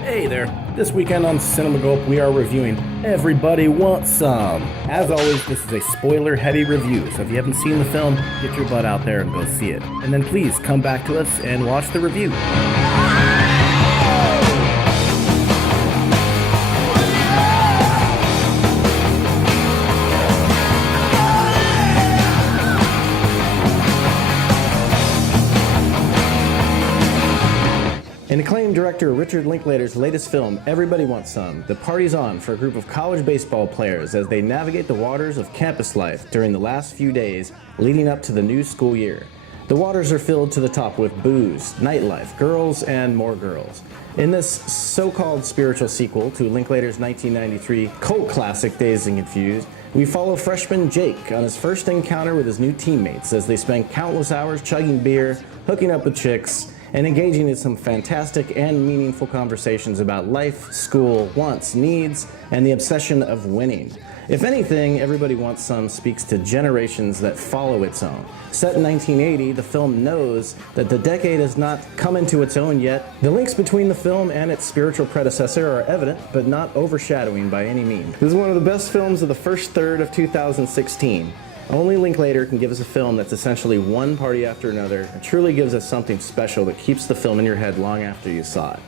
Hey there! This weekend on Cinema Gulp, we are reviewing Everybody Wants Some. As always, this is a spoiler-heavy review, so if you haven't seen the film, get your butt out there and go see it. And then please come back to us and watch the review. And acclaimed director Richard Linklater's latest film, Everybody Wants Some, the party's on for a group of college baseball players as they navigate the waters of campus life during the last few days leading up to the new school year. The waters are filled to the top with booze, nightlife, girls, and more girls. In this so-called spiritual sequel to Linklater's 1993 cult classic Dazed and Confused, we follow freshman Jake on his first encounter with his new teammates as they spend countless hours chugging beer, hooking up with chicks, and engaging in some fantastic and meaningful conversations about life, school, wants, needs, and the obsession of winning. If anything, Everybody Wants Some speaks to generations that follow its own. Set in 1980, the film knows that the decade has not come into its own yet. The links between the film and its spiritual predecessor are evident, but not overshadowing by any means. This is one of the best films of the first third of 2016. Only Linklater can give us a film that's essentially one party after another and truly gives us something special that keeps the film in your head long after you saw it.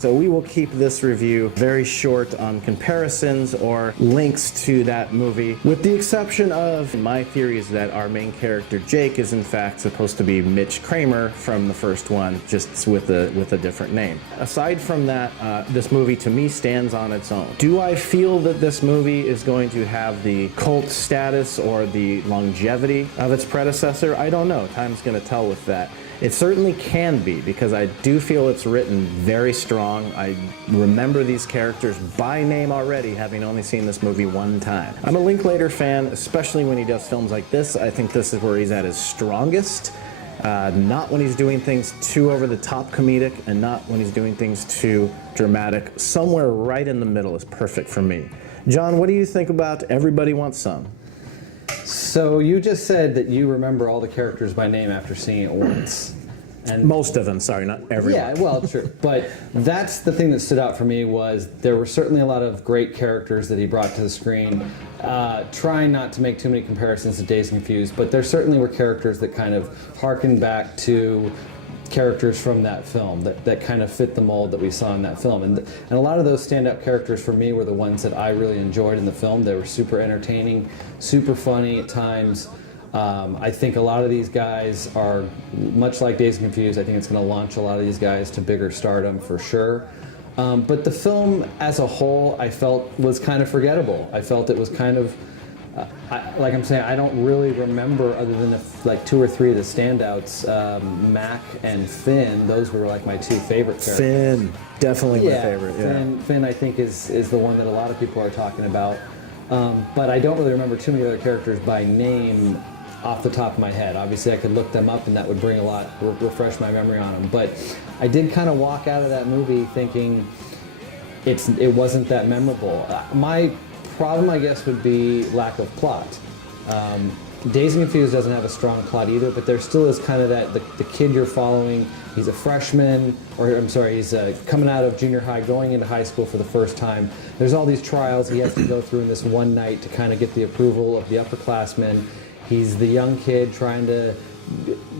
So we will keep this review very short on comparisons or links to that movie, with the exception of my theory is that our main character Jake is in fact supposed to be Mitch Kramer from the first one, just with a different name. Aside from that, this movie to me stands on its own. Do I feel that this movie is going to have the cult status or the longevity of its predecessor? I don't know. Time's going to tell with that. It certainly can be, because I do feel it's written very strong. I remember these characters by name already, having only seen this movie one time. I'm a Linklater fan, especially when he does films like this. I think this is where he's at his strongest. Not when he's doing things too over-the-top comedic, and not when he's doing things too dramatic. Somewhere right in the middle is perfect for me. John, what do you think about Everybody Wants Some? So you just said that you remember all the characters by name after seeing it once. And most of them, sorry, not everyone. Yeah, well, true. But that's the thing that stood out for me, was there were certainly a lot of great characters that he brought to the screen. Trying not to make too many comparisons to Dazed and Confused, but there certainly were characters that kind of harkened back to characters from that film that kind of fit the mold that we saw in that film. And a lot of those stand-up characters for me were the ones that I really enjoyed in the film. They were super entertaining, super funny at times. I think a lot of these guys are, much like Dazed and Confused, I think it's going to launch a lot of these guys to bigger stardom for sure. But the film as a whole, I felt, was kind of forgettable. I felt it was kind of, like I'm saying, I don't really remember, other than like two or three of the standouts, Mac and Finn. Those were like my two favorite characters. Finn, definitely my favorite. Yeah. Finn I think is the one that a lot of people are talking about. But I don't really remember too many other characters by name off the top of my head. Obviously I could look them up and that would bring a lot, refresh my memory on them. But I did kind of walk out of that movie thinking it wasn't that memorable. My problem, I guess, would be lack of plot. Dazed and Confused doesn't have a strong plot either, but there still is kind of that, the kid you're following, he's a freshman, or I'm sorry, he's coming out of junior high, going into high school for the first time. There's all these trials he has to go through in this one night to kind of get the approval of the upperclassmen. He's the young kid trying to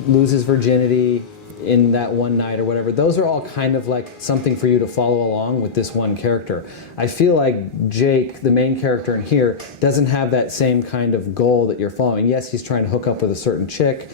lose his virginity in that one night or whatever. Those are all kind of like something for you to follow along with this one character. I feel like Jake, the main character in here, doesn't have that same kind of goal that you're following. Yes, he's trying to hook up with a certain chick.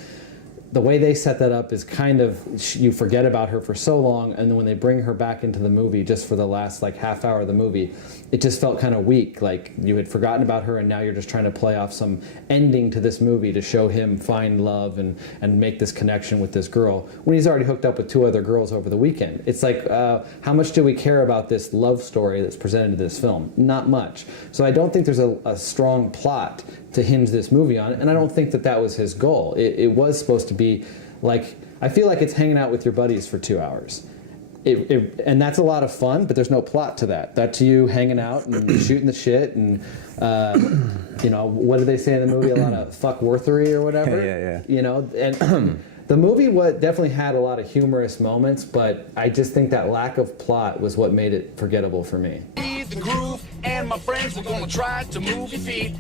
The way they set that up is kind of, you forget about her for so long, and then when they bring her back into the movie just for the last like half hour of the movie, it just felt kind of weak. Like you had forgotten about her and now you're just trying to play off some ending to this movie to show him find love and make this connection with this girl when he's already hooked up with two other girls over the weekend. It's like, how much do we care about this love story that's presented in this film? Not much. So I don't think there's a strong plot to hinge this movie on, and I don't think that was his goal. It was supposed to be like, I feel like it's hanging out with your buddies for 2 hours. And that's a lot of fun, but there's no plot to that. That's you hanging out and shooting the shit and, you know, what do they say in the movie? A lot of fuck-worthery or whatever. Yeah. You know, and The movie definitely had a lot of humorous moments, but I just think that lack of plot was what made it forgettable for me. The groove and my friends, we're gonna try to move your feet.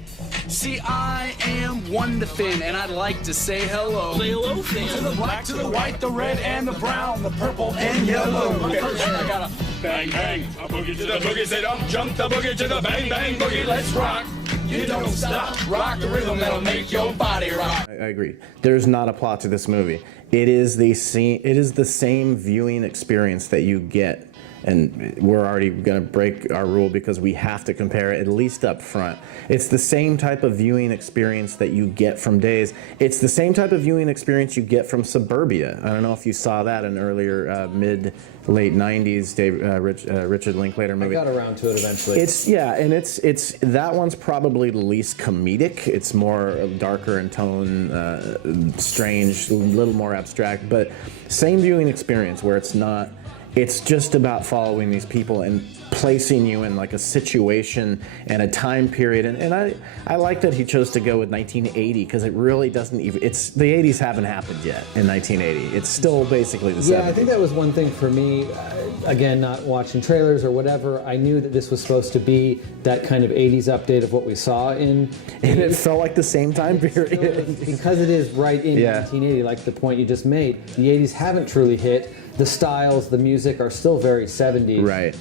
See, I am one to Finn, and I'd like to say hello. Say hello, Finn. To the black, to the white, the red and the brown, the purple and yellow. I got a bang bang, a boogie to the boogie, say don't jump the boogie to the bang bang boogie. Let's rock. You don't stop. Rock the rhythm that'll make your body rock. I agree. There's not a plot to this movie. It is the same viewing experience that you get. And we're already going to break our rule because we have to compare it at least up front. It's the same type of viewing experience that you get from Days. It's the same type of viewing experience you get from Suburbia. I don't know if you saw that in earlier late 90s Richard Linklater movie. I got around to it eventually. It's that one's probably the least comedic. It's more darker in tone, strange, a little more abstract, but same viewing experience where it's just about following these people and placing you in like a situation and a time period. And I like that he chose to go with 1980 because it really doesn't even, the 80s haven't happened yet in 1980. It's still basically the 70s. Yeah, I think that was one thing for me, again, not watching trailers or whatever. I knew that this was supposed to be that kind of 80s update of what we saw in... And it felt like the same time period. Because it is right in 1980, like the point you just made, the 80s haven't truly hit. The styles, the music are still very 70s. Right.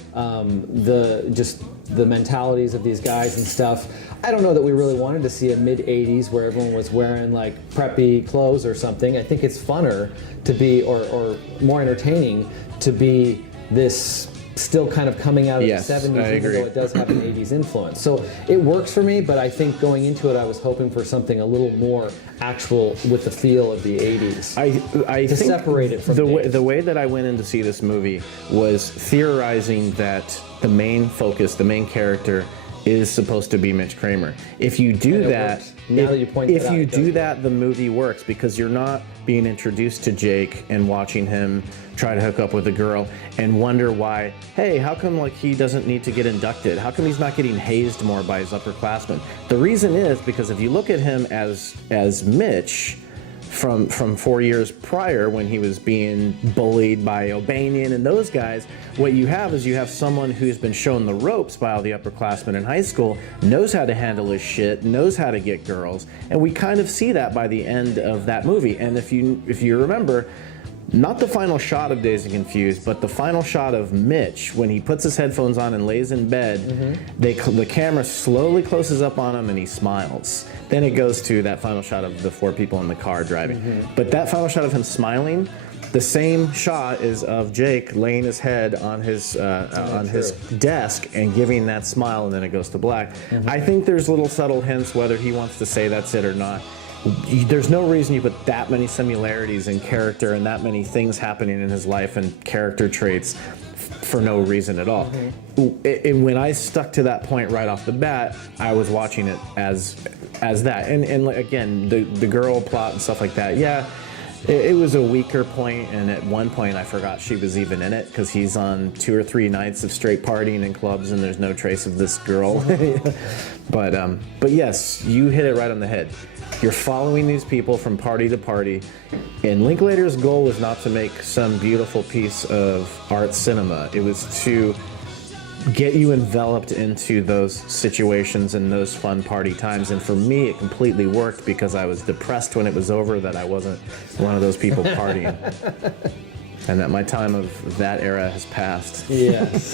The mentalities of these guys and stuff. I don't know that we really wanted to see a mid-80s where everyone was wearing like preppy clothes or something. I think it's funner to be, or more entertaining to be this still kind of coming out of the 70s, even though it does have an 80s influence. So it works for me, but I think going into it, I was hoping for something a little more actual with the feel of the 80s. I to think separate it from the way that I went in to see this movie was theorizing that the main focus, the main character, is supposed to be Mitch Kramer. If you do that, the movie works because you're not being introduced to Jake and watching him try to hook up with a girl and wonder why, hey, how come like he doesn't need to get inducted? How come he's not getting hazed more by his upperclassmen? The reason is because if you look at him as Mitch from 4 years prior when he was being bullied by O'Banion and those guys, what you have is you have someone who's been shown the ropes by all the upperclassmen in high school, knows how to handle his shit, knows how to get girls, and we kind of see that by the end of that movie. And if you remember, not the final shot of Dazed and Confused, but the final shot of Mitch when he puts his headphones on and lays in bed, the camera slowly closes up on him and he smiles. Then it goes to that final shot of the four people in the car driving. But that final shot of him smiling, the same shot is of Jake laying his head on his desk and giving that smile, and then it goes to black. I think there's little subtle hints whether he wants to say that's it or not. There's no reason you put that many similarities in character and that many things happening in his life and character traits for no reason at all. And when I stuck to that point right off the bat, I was watching it as that. And again, the girl plot and stuff like that, it was a weaker point, and at one point I forgot she was even in it because he's on 2 or 3 nights of straight partying in clubs and there's no trace of this girl. But yes, you hit it right on the head. You're following these people from party to party, and Linklater's goal was not to make some beautiful piece of art cinema. It was to get you enveloped into those situations and those fun party times. And for me, it completely worked because I was depressed when it was over that I wasn't one of those people partying. And that my time of that era has passed. Yes.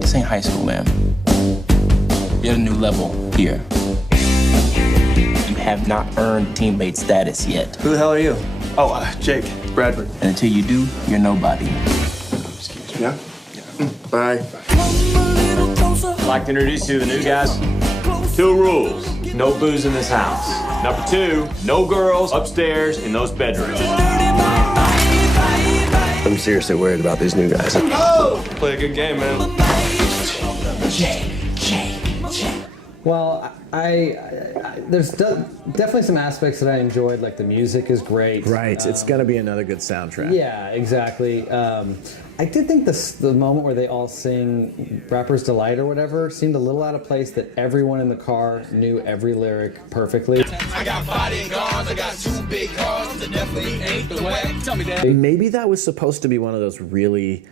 This ain't high school, man. You're at a new level here. You have not earned teammate status yet. Who the hell are you? Oh, Jake Bradford. And until you do, you're nobody. Excuse me. Yeah? Bye. I'd like to introduce you to the new guys. 2 rules. No booze in this house. Number 2, no girls upstairs in those bedrooms. I'm seriously worried about these new guys. Oh! Play a good game, man. Well, there's definitely some aspects that I enjoyed, like the music is great. Right, it's gonna be another good soundtrack. Yeah, exactly. I did think the moment where they all sing Rapper's Delight or whatever seemed a little out of place, that everyone in the car knew every lyric perfectly. I got bodyguards, I got 2 big cars, that definitely ain't the way. Tell me that. Maybe that was supposed to be one of those really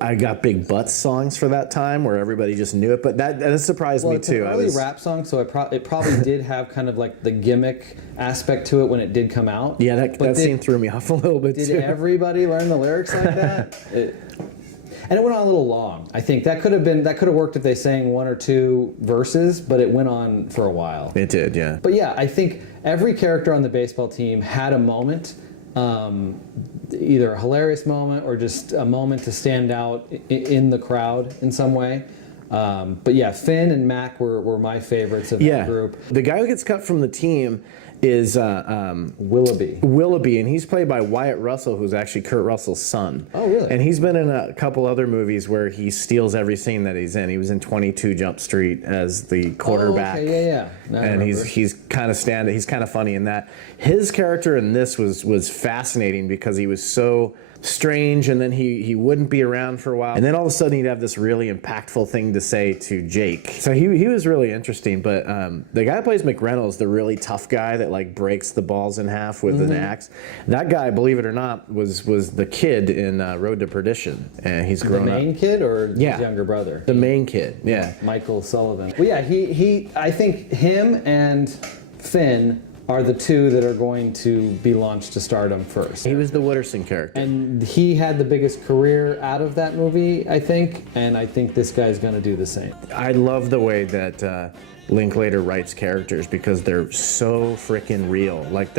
I got big butts songs for that time where everybody just knew it, but that surprised me It's too. an early rap song, so it probably did have kind of like the gimmick aspect to it when it did come out. Yeah, that scene threw me off a little bit too. Did everybody learn the lyrics like that? And it went on a little long. I think that could have worked if they sang 1 or 2 verses, but it went on for a while. It did, yeah. But yeah, I think every character on the baseball team had a moment. Either a hilarious moment or just a moment to stand out in the crowd in some way. But yeah, Finn and Mac were my favorites of that group. The guy who gets cut from the team is Willoughby. Willoughby, and he's played by Wyatt Russell, who's actually Kurt Russell's son. Oh, really? And he's been in a couple other movies where he steals every scene that he's in. He was in 22 Jump Street as the quarterback. Oh, okay, yeah. And he's kind of he's kind of funny in that. His character in this was fascinating because he was so strange, and then he wouldn't be around for a while, and then all of a sudden he'd have this really impactful thing to say to Jake. So he was really interesting. But the guy who plays McReynolds, the really tough guy that like breaks the balls in half with an axe, that guy, believe it or not, was the kid in Road to Perdition, and he's grown up. The main kid or his younger brother? The main kid, yeah. Michael Sullivan. Well, yeah, he I think him and Finn are the 2 that are going to be launched to stardom first. He was the Wooderson character. And he had the biggest career out of that movie, I think, and I think this guy's going to do the same. I love the way that Linklater writes characters because they're so freaking real. Like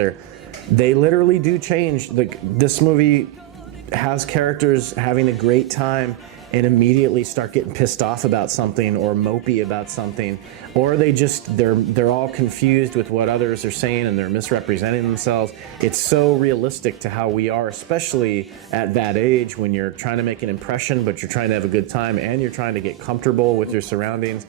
they literally do change. This movie has characters having a great time and immediately start getting pissed off about something or mopey about something, or they're all confused with what others are saying and they're misrepresenting themselves. It's so realistic to how we are, especially at that age when you're trying to make an impression, but you're trying to have a good time and you're trying to get comfortable with your surroundings.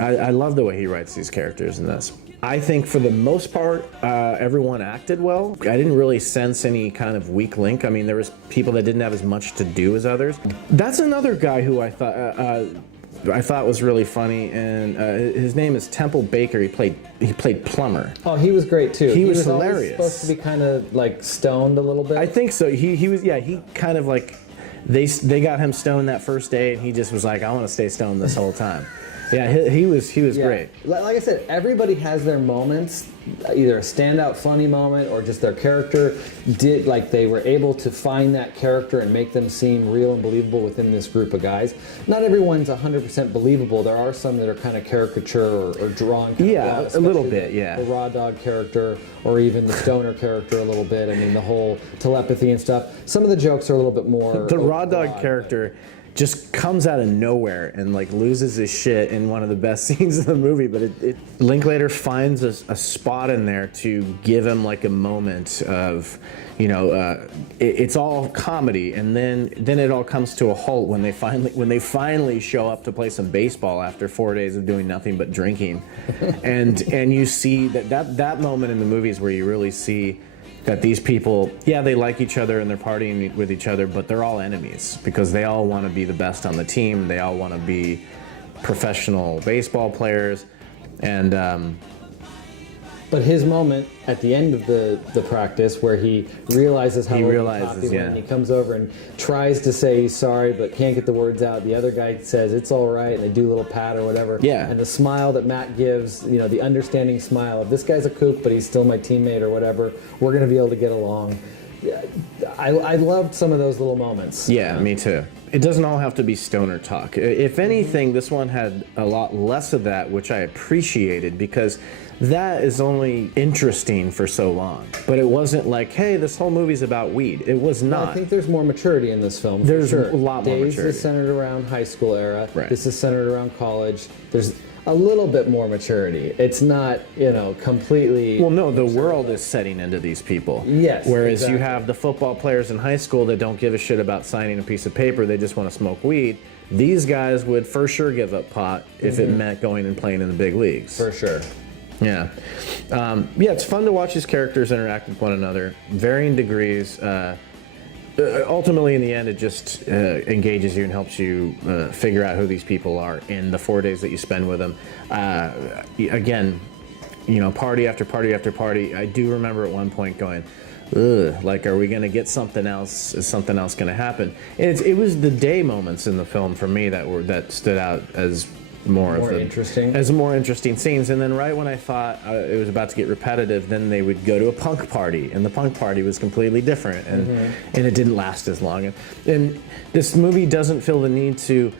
I love the way he writes these characters in this. I think for the most part, everyone acted well. I didn't really sense any kind of weak link. I mean, there was people that didn't have as much to do as others. That's another guy who I thought was really funny, and his name is Temple Baker. He played Plumber. Oh, he was great too. He was Always hilarious. supposed to be kind of like stoned a little bit. I think so. He was. Yeah, he kind of like they got him stoned that first day, and he just was like, I want to stay stoned this whole time. Yeah, he was great. Like I said, everybody has their moments, either a standout funny moment or just their character they were able to find that character and make them seem real and believable within this group of guys. Not everyone's 100% believable. There are some that are kind of caricature or drawn. Yeah, a little bit, yeah. The raw dog character or even the stoner character a little bit. I mean, the whole telepathy and stuff. Some of the jokes are a little bit more. The raw dog character just comes out of nowhere and like loses his shit in one of the best scenes of the movie, but Linklater finds a spot in there to give him like a moment of, it's all comedy, and then it all comes to a halt when they finally show up to play some baseball after 4 days of doing nothing but drinking, and you see that moment in the movies where you really see that these people, they like each other and they're partying with each other, but they're all enemies because they all want to be the best on the team. They all want to be professional baseball players. And but his moment at the end of the practice where he realizes how and he comes over and tries to say he's sorry but can't get the words out. The other guy says it's all right, and they do a little pat or whatever. Yeah. And the smile that Matt gives, the understanding smile of this guy's a kook, but he's still my teammate or whatever. We're going to be able to get along. I loved some of those little moments. Yeah, me too. It doesn't all have to be stoner talk. If anything, this one had a lot less of that, which I appreciated because that is only interesting for so long. But it wasn't like, hey, this whole movie's about weed. It was not. I think there's more maturity in this film. There's for sure. a lot more Days maturity. is centered around high school era. Right. This is centered around college. a little bit more maturity. It's not, completely... Well, no, the world is setting into these people. Yes, Whereas exactly. you have the football players in high school that don't give a shit about signing a piece of paper. They just want to smoke weed. These guys would for sure give up pot if it meant going and playing in the big leagues. For sure. Yeah. It's fun to watch these characters interact with one another, varying degrees. Ultimately, in the end, it just engages you and helps you figure out who these people are in the 4 days that you spend with them. Again, party after party after party. I do remember at one point going, ugh, like, are we going to get something else? Is something else going to happen? It was the day moments in the film for me that stood out as more interesting scenes. And then right when I thought it was about to get repetitive, then they would go to a punk party, and the punk party was completely different, and it didn't last as long. And this movie doesn't feel the need to.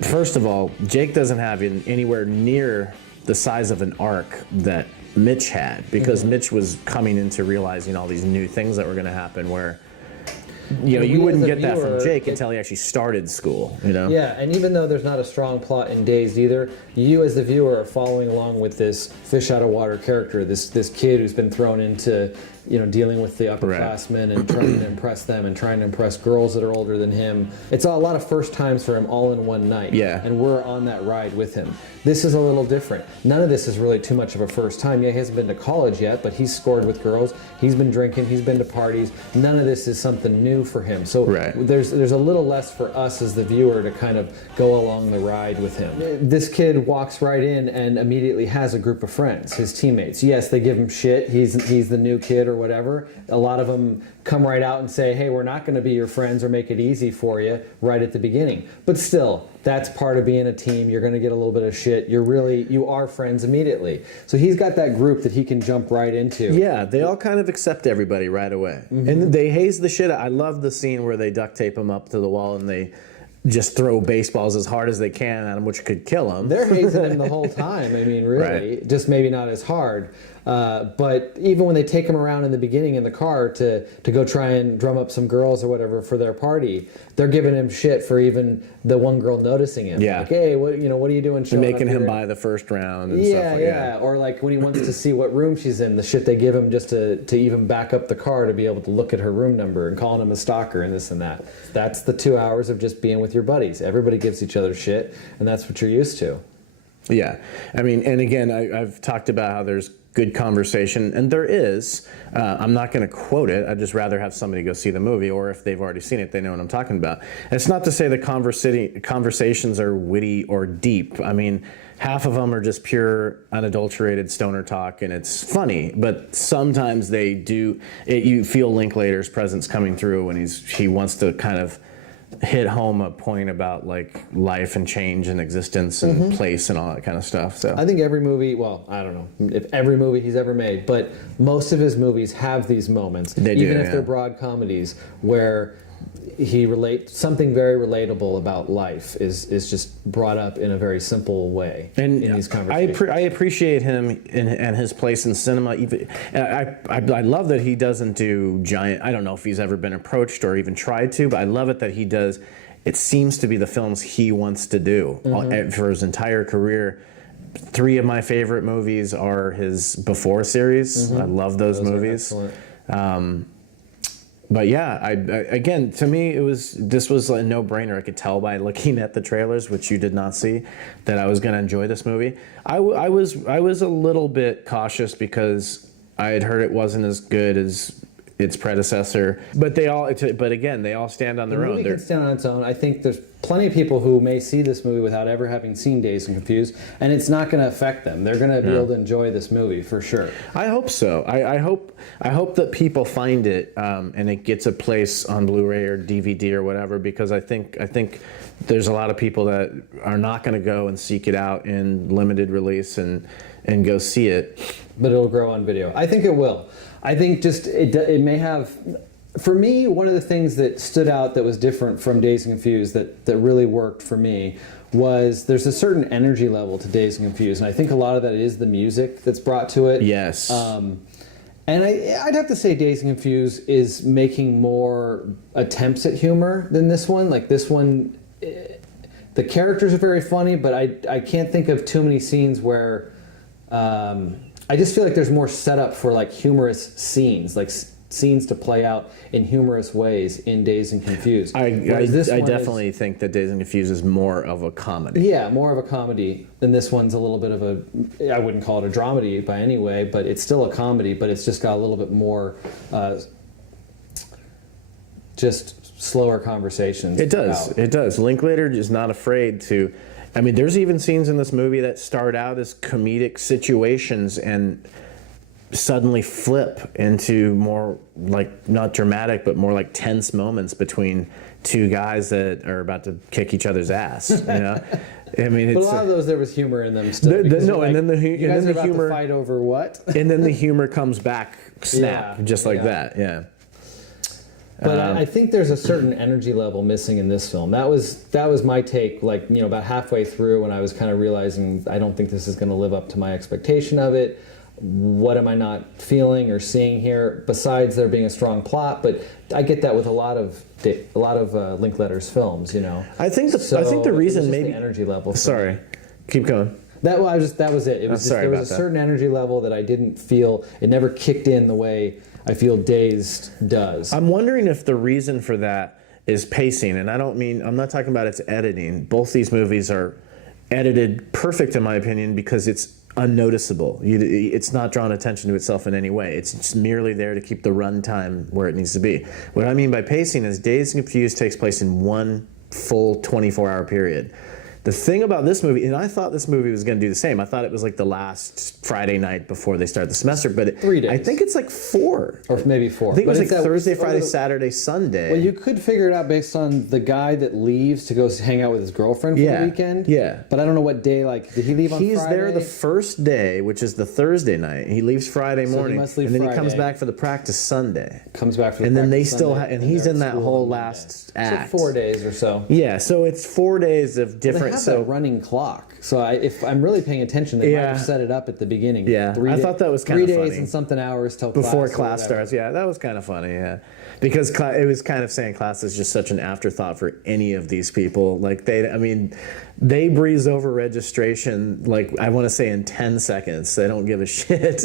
First of all, Jake doesn't have anywhere near the size of an arc that Mitch had, because Mitch was coming into realizing all these new things that were going to happen, where you wouldn't get that from Jake until he actually started school, Yeah, and even though there's not a strong plot in Dazed either, you as the viewer are following along with this fish out of water character, this kid who's been thrown into, dealing with the upperclassmen and trying to impress them and trying to impress girls that are older than him. It's a lot of first times for him all in one night. Yeah. And we're on that ride with him. This is a little different. None of this is really too much of a first time. Yeah, he hasn't been to college yet, but he's scored with girls. He's been drinking. He's been to parties. None of this is something new for him. So there's a little less for us as the viewer to kind of go along the ride with him. This kid walks right in and immediately has a group of friends, his teammates. Yes, they give him shit. He's the new kid or whatever. A lot of them come right out and say, hey, we're not going to be your friends or make it easy for you right at the beginning. But still, that's part of being a team. You're going to get a little bit of shit. You are friends immediately. So he's got that group that he can jump right into. Yeah, they all kind of accept everybody right away. And they haze the shit out. I love the scene where they duct tape him up to the wall and they just throw baseballs as hard as they can at him, which could kill him. They're hazing him the whole time. I mean, really. Just maybe not as hard. But even when they take him around in the beginning in the car to go try and drum up some girls or whatever for their party, they're giving him shit for even the one girl noticing him. Yeah. Like, hey, what are you doing? Showing making him buy the first round and stuff like that. Or like when he wants to see what room she's in, the shit they give him just to even back up the car to be able to look at her room number and calling him a stalker and this and that. That's the 2 hours of just being with your buddies. Everybody gives each other shit, and that's what you're used to. Yeah. I mean, and again, I've talked about how there's good conversation, and there is. I'm not going to quote it. I'd just rather have somebody go see the movie, or if they've already seen it, they know what I'm talking about. And it's not to say the conversations are witty or deep. I mean, half of them are just pure, unadulterated stoner talk, and it's funny. But sometimes they do. You feel Linklater's presence coming through when he wants to kind of hit home a point about like life and change and existence and place and all that kind of stuff. So I think every movie, well, I don't know if every movie he's ever made, but most of his movies have these moments, even if they're broad comedies, where he relates something very relatable about life is just brought up in a very simple way in these conversations. I appreciate him and his place in cinema. I love that he doesn't do giant. I don't know if he's ever been approached or even tried to, but I love it that he does. It seems to be the films he wants to do for his entire career. 3 of my favorite movies are his Before series. I love those movies. But yeah, again, to me, this was a no-brainer. I could tell by looking at the trailers, which you did not see, that I was going to enjoy this movie. I was a little bit cautious because I had heard it wasn't as good as its predecessor. But again, they all stand on their own. The movie can stand on its own. I think there's plenty of people who may see this movie without ever having seen Dazed and Confused, and it's not going to affect them. They're going to be able to enjoy this movie for sure. I hope so. I hope that people find it and it gets a place on Blu-ray or DVD or whatever, because I think there's a lot of people that are not going to go and seek it out in limited release and go see it. But it'll grow on video. I think it will. I think just it may have. For me, one of the things that stood out that was different from Dazed and Confused that really worked for me was there's a certain energy level to Dazed and Confused, and I think a lot of that is the music that's brought to it. Yes. And I'd have to say Dazed and Confused is making more attempts at humor than this one. Like this one, The characters are very funny, but I can't think of too many scenes where I just feel like there's more setup for like humorous scenes, like scenes to play out in humorous ways in Dazed and Confused. I definitely think that Dazed and Confused is more of a comedy. Yeah, more of a comedy. And this one's a little bit of a, I wouldn't call it a dramedy by any way, but it's still a comedy, but it's just got a little bit more just slower conversations. It does. It does. Linklater is not afraid to. I mean, there's even scenes in this movie that start out as comedic situations and suddenly flip into more like not dramatic, but more like tense moments between two guys that are about to kick each other's ass. You know, I mean, but a lot of those there was humor in them still. And then the you guys are about humor to fight over what? And then the humor comes back, snap, just like that. Yeah. But I think there's a certain energy level missing in this film. That was my take. Like, you know, about halfway through when I was kind of realizing I don't think this is going to live up to my expectation of it. What am I not feeling or seeing here? Besides there being a strong plot, but I get that with a lot of Linklater's films. You know, I think the reason maybe the energy level. Sorry, keep going. That was it. It was there was a certain energy level that I didn't feel. It never kicked in the way I feel Dazed does. I'm wondering if the reason for that is pacing, and I'm not talking about its editing. Both these movies are edited perfect in my opinion because it's unnoticeable. It's not drawing attention to itself in any way. It's just merely there to keep the runtime where it needs to be. What I mean by pacing is Dazed and Confused takes place in one full 24-hour period. The thing about this movie, and I thought this movie was going to do the same. I thought it was like the last Friday night before they start the semester, but 3 days. I think it's like 4. Or maybe 4. I think it was like Thursday, Friday, Saturday, Sunday. Well, you could figure it out based on the guy that leaves to go hang out with his girlfriend for the weekend. Yeah. But I don't know what day, like, did he leave on Friday? He's there the first day, which is the Thursday night. He leaves Friday morning. He must leave and then Friday. he comes back for the practice Sunday. Comes back for the and then they practice still Sunday, and he's they're in at that school whole on last Monday. act. So 4 days or so. Yeah, so it's 4 days of different. They have that running clock. So if I'm really paying attention, they might have set it up at the beginning. Yeah, I thought that was kind of funny. 3 days and something hours till before class starts. Yeah, that was kind of funny. Yeah, because it was kind of saying class is just such an afterthought for any of these people. Like they breeze over registration. Like I want to say in 10 seconds. They don't give a shit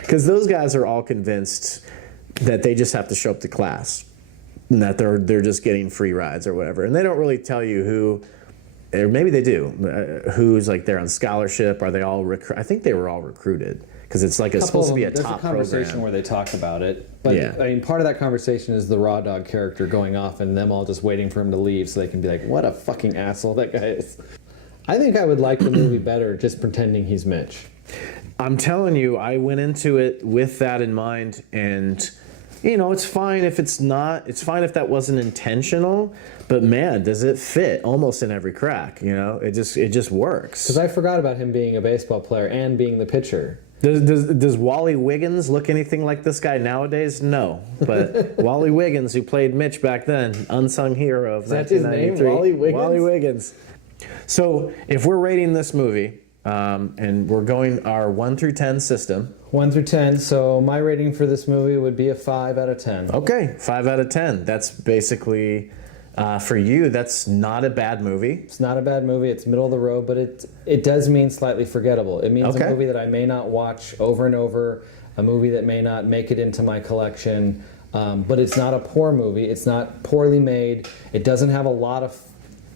because those guys are all convinced that they just have to show up to class and that they're just getting free rides or whatever, and they don't really tell you who. Or maybe they do. Who's like they're on scholarship? Are they all I think they were all recruited because it's like it's supposed to be a top program. There's a conversation where they talk about it, but I mean, part of that conversation is the Raw Dog character going off and them all just waiting for him to leave so they can be like, "What a fucking asshole that guy is." I think I would like the movie better just pretending he's Mitch. I'm telling you, I went into it with that in mind, and you know, it's fine if it's not. It's fine if that wasn't intentional. But man, does it fit almost in every crack? You know, it just works. Because I forgot about him being a baseball player and being the pitcher. Does Wally Wiggins look anything like this guy nowadays? No. But Wally Wiggins, who played Mitch back then, unsung hero of 1993. Is that his name, Wally Wiggins? Wally Wiggins. So if we're rating this movie, and we're going our 1 through 10 system. 1 through 10. So my rating for this movie would be a 5 out of 10. Okay, 5 out of 10. That's basically. For you, that's not a bad movie. It's not a bad movie. It's middle of the road, but it does mean slightly forgettable. It means a movie that I may not watch over and over, a movie that may not make it into my collection, but it's not a poor movie. It's not poorly made. It doesn't have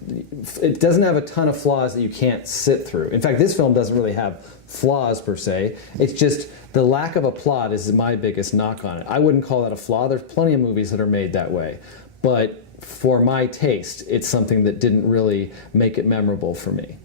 it doesn't have a ton of flaws that you can't sit through. In fact, this film doesn't really have flaws per se. It's just the lack of a plot is my biggest knock on it. I wouldn't call that a flaw. There's plenty of movies that are made that way, but for my taste, it's something that didn't really make it memorable for me.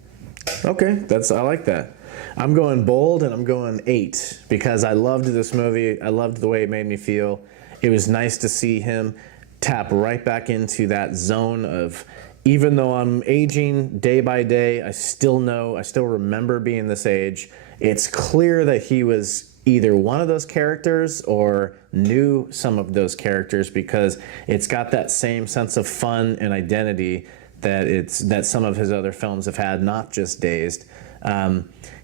Okay, I like that. I'm going bold and I'm going 8 because I loved this movie. I loved the way it made me feel. It was nice to see him tap right back into that zone of, even though I'm aging day by day, I still remember being this age. It's clear that he was either one of those characters or knew some of those characters because it's got that same sense of fun and identity that some of his other films have had, not just Dazed.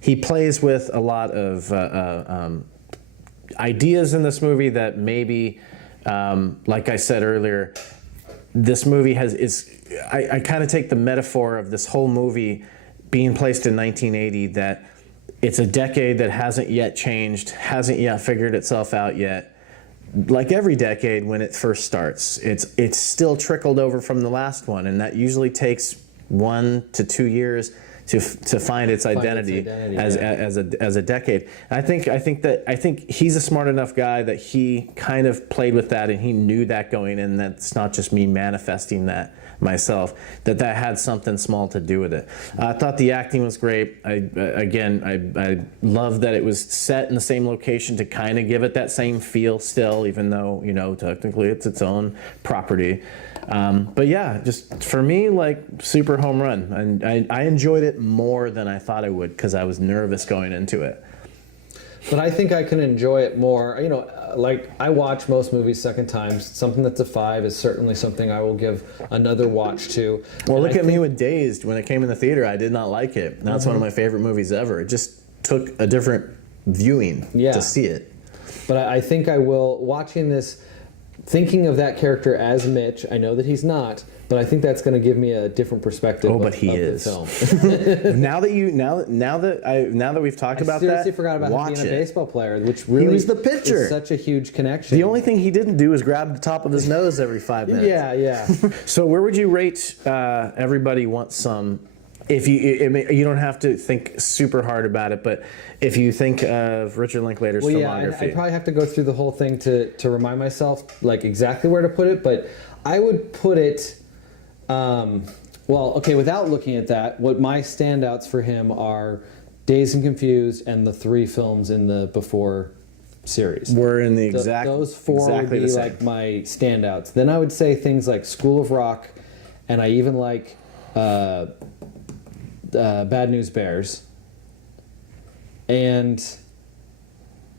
He plays with a lot of ideas in this movie that maybe, like I said earlier, this movie I kind of take the metaphor of this whole movie being placed in 1980, that it's a decade that hasn't yet changed, hasn't yet figured itself out yet. Like every decade when it first starts, it's still trickled over from the last one, and that usually takes 1 to 2 years to find its identity, as a decade. I think he's a smart enough guy that he kind of played with that, and he knew that going in. That's not just me manifesting that myself, that had something small to do with it. I thought the acting was great. I love that it was set in the same location to kind of give it that same feel still, even though, you know, technically it's its own property. But yeah, just for me, like, super home run. And I enjoyed it more than I thought I would, because I was nervous going into it. But I think I can enjoy it more. You know, like, I watch most movies second times. Something that's a 5 is certainly something I will give another watch to. Well, look at me with Dazed. When it came in the theater, I did not like it. That's one of my favorite movies ever. It just took a different viewing to see it. But I think I will, watching this, thinking of that character as Mitch. I know that he's not, but I think that's going to give me a different perspective. Oh, but he is. The film. now that we've talked about that, I seriously forgot about him being a baseball player, which really he was the pitcher. Is such a huge connection. The only thing he didn't do was grab the top of his nose every 5 minutes. Yeah. So where would you rate Everybody Wants Some? If you don't have to think super hard about it, but if you think of Richard Linklater's filmography. I probably have to go through the whole thing to remind myself like exactly where to put it, but I would put it, without looking at that, what my standouts for him are Dazed and Confused and the 3 films in the Before series. We're in the exact those 4 would be like my standouts. Then I would say things like School of Rock, and I even like Bad News Bears, and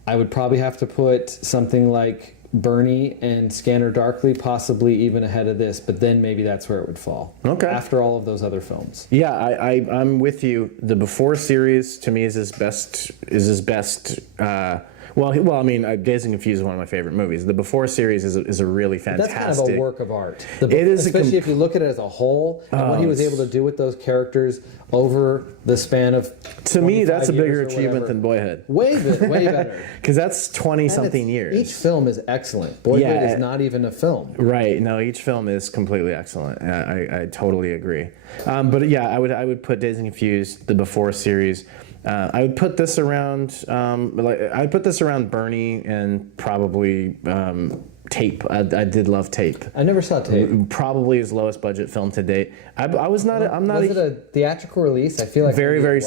I would probably have to put something like Bernie and Scanner Darkly, possibly even ahead of this, but then maybe that's where it would fall. Okay. After all of those other films. Yeah, I'm with you. The Before series to me is his best. Well, I mean, Dazed and Confused is one of my favorite movies. The Before series is a really fantastic. That's kind of a work of art. It is, especially if you look at it as a whole, and what he was able to do with those characters over the span of. To me, that's a bigger achievement than Boyhood. Way better. Because that's 20-something years. Each film is excellent. Boyhood is not even a film. Right. No, each film is completely excellent. I totally agree. But yeah, I would put Dazed and Confused, the Before series. I would put this around. I'd put this around Bernie and probably Tape. I did love Tape. I never saw Tape. Probably his lowest budget film to date. Was it a theatrical release? I feel like very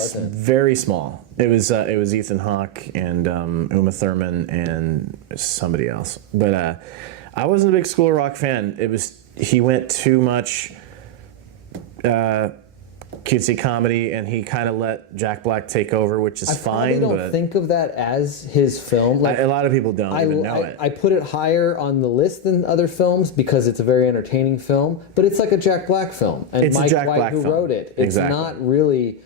small. It was Ethan Hawke and Uma Thurman and somebody else. But I wasn't a big School of Rock fan. He went too much. Cutesy comedy, and he kind of let Jack Black take over, which is fine. I don't think of that as his film. Like, a lot of people don't even know it. I put it higher on the list than other films because it's a very entertaining film, but it's like a Jack Black film, and it's Mike Jack White Black who film. wrote it. It's exactly. not really.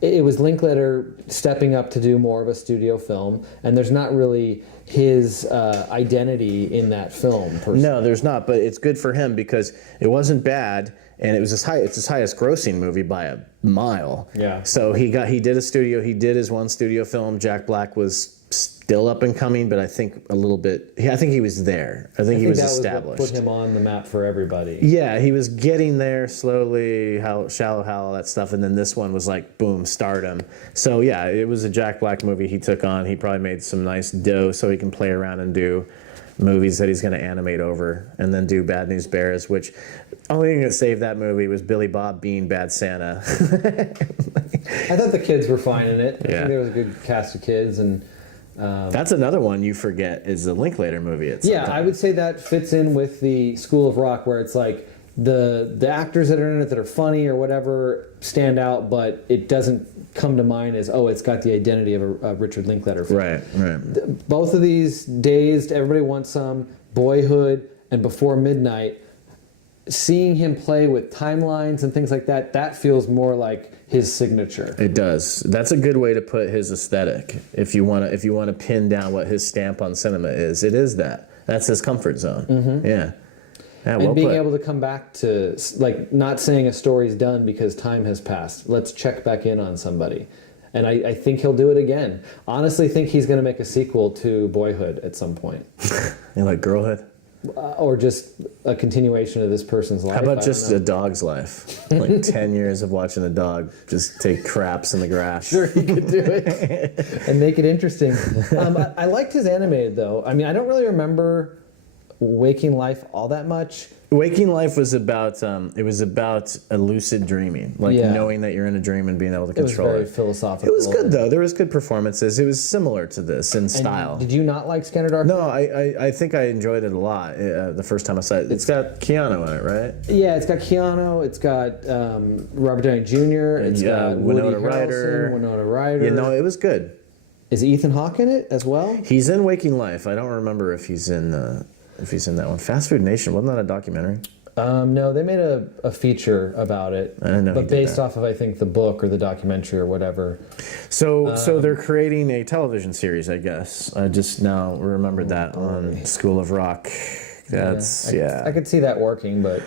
It was Linklater stepping up to do more of a studio film, and there's not really his identity in that film. Personally. No, there's not, but it's good for him because it wasn't bad. And it's his highest grossing movie by a mile. Yeah. So he did his one studio film. Jack Black was still up and coming, but I think a little bit. I think he was there. I think he was established. Was what put him on the map for everybody. Yeah, he was getting there slowly. Shallow Hal, all that stuff, and then this one was like boom, stardom. So yeah, it was a Jack Black movie he took on. He probably made some nice dough so he can play around and do movies that he's going to animate over, and then do Bad News Bears, which only thing that saved that movie was Billy Bob being Bad Santa. I thought the kids were fine in it. I think there was a good cast of kids, and that's another one you forget is the Linklater movie. I would say that fits in with the School of Rock, where it's like the actors that are in it that are funny or whatever stand out, but it doesn't come to mind as, it's got the identity of a Richard Linklater film. Right. Both of these, Dazed, Everybody Wants Some, Boyhood, and Before Midnight, seeing him play with timelines and things like that feels more like his signature. It does. That's a good way to put his aesthetic. If you want to pin down what his stamp on cinema is, it is that. That's his comfort zone. Mm-hmm. Yeah. Yeah, and well being put. able to come back to, like, not saying a story's done because time has passed. Let's check back in on somebody. And I think he'll do it again. Honestly, think he's going to make a sequel to Boyhood at some point. You like Girlhood? Or just a continuation of this person's life. How about just a dog's life? Like 10 years of watching a dog just take craps in the grass. Sure, he could do it and make it interesting. I liked his animated, though. I mean, I don't really remember Waking Life all that much. Waking Life was about it was about a lucid dreaming, like knowing that you're in a dream and being able to control it. It was very philosophical. It was good though. There was good performances. It was similar to this in style. Did you not like Scanner Darkly? No, I think I enjoyed it a lot the first time I saw it. It's got Keanu in it, right? Yeah, it's got Keanu. It's got Robert Downey Jr. It's got Winona Woody Ryder. Harrelson, Winona Ryder. You know, it was good. Is Ethan Hawke in it as well? He's in Waking Life. I don't remember if he's in that one. Fast Food Nation, wasn't that a documentary? No, they made a feature about it, I didn't know but based off of, I think, the book or the documentary or whatever. So they're creating a television series, I guess. I just now remembered that on School of Rock. That's I could see that working, but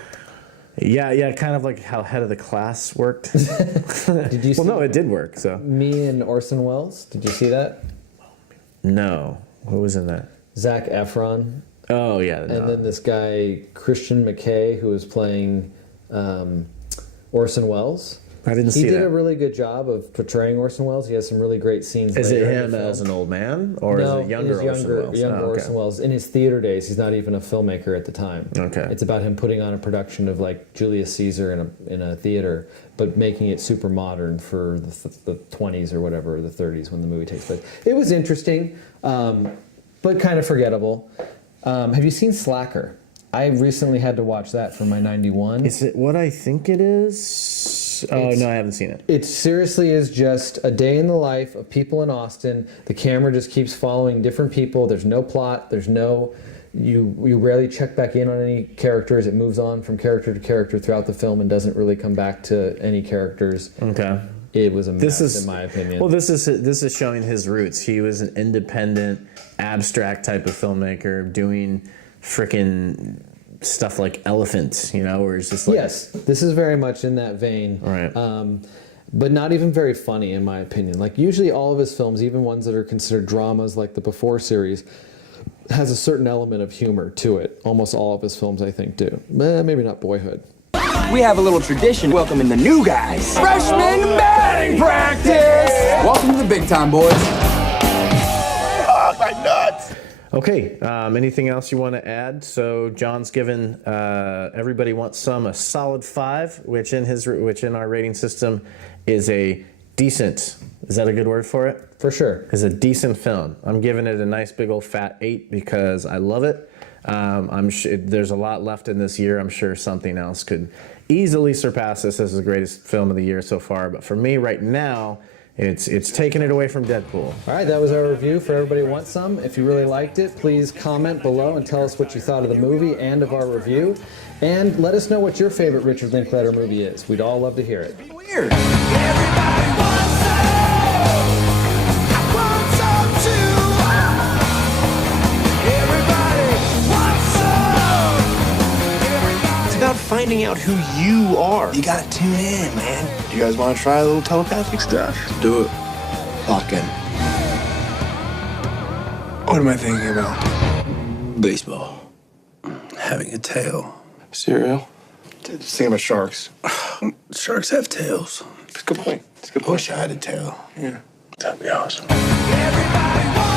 yeah, kind of like how Head of the Class worked. did you? Well, no, it did work. So Me and Orson Welles. Did you see that? no, who was in that? Zac Efron. Oh yeah, And then this guy, Christian McKay, who was playing Orson Welles. I didn't see that. He did a really good job of portraying Orson Welles. He has some really great scenes. Is it later in him the film. as an old man, or No, is it younger Orson Welles? Younger Orson Welles. In his theater days, he's not even a filmmaker at the time. Okay. It's about him putting on a production of like Julius Caesar in a theater, but making it super modern for the 20s or whatever, or the 30s when the movie takes place. It was interesting, but kind of forgettable. Have you seen Slacker? I recently had to watch that for my 91. Is it what I think it is? Oh, no, I haven't seen it. It seriously is just a day in the life of people in Austin. The camera just keeps following different people. There's no plot. There's no... You rarely check back in on any characters. It moves on from character to character throughout the film and doesn't really come back to any characters. Okay. It was a mess, in my opinion. Well, this is showing his roots. He was an independent, abstract type of filmmaker doing frickin' stuff like Elephant, you know, where it's just like... Yes, this is very much in that vein. Right. But not even very funny, in my opinion. Like, usually all of his films, even ones that are considered dramas like the Before series, has a certain element of humor to it. Almost all of his films, I think, do. Maybe not Boyhood. We have a little tradition welcoming the new guys. Freshman batting practice! Welcome to the big time, boys. Oh, my nuts! Okay, anything else you want to add? So John's given Everybody Wants Some a solid 5, which in our rating system is a decent. Is that a good word for it? For sure. It's a decent film. I'm giving it a nice big old fat 8 because I love it. I'm sure there's a lot left in this year. I'm sure something else could easily surpass this as the greatest film of the year so far. But for me right now, it's taking it away from Deadpool. All right, that was our review for Everybody Wants Some. If you really liked it, please comment below and tell us what you thought of the movie and of our review. And let us know what your favorite Richard Linklater movie is. We'd all love to hear it. Weird. Everybody wants some. I want some too. Everybody wants some. It's about finding out who you are. You gotta tune in, man. You guys wanna try a little telepathic stuff? Do it. Lock in. What am I thinking about? Baseball. Having a tail. Cereal. Just thinking about sharks. Sharks have tails. That's a good point. That's a good point. Wish I had a tail. Yeah. That'd be awesome. Everybody wants